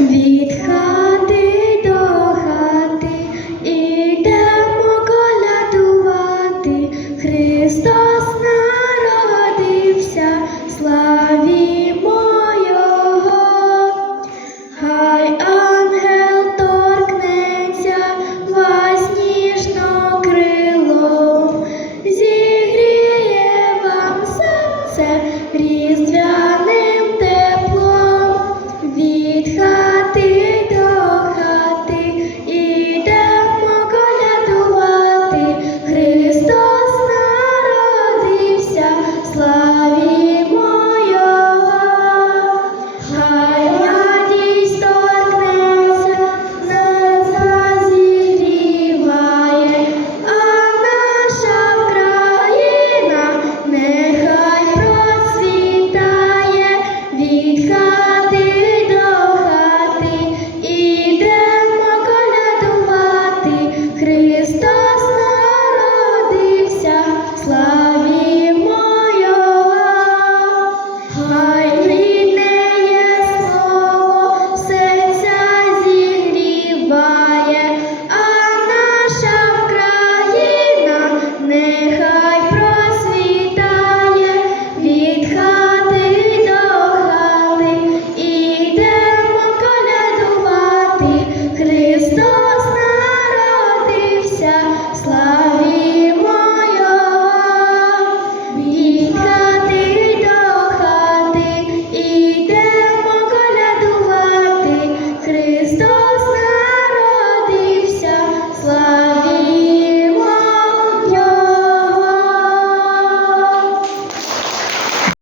Від хати до хати йдемо полятувати, Христос народився, славі мого, хай ангел торкнеться во сніжно крилом, зігріє вам серце різдвя.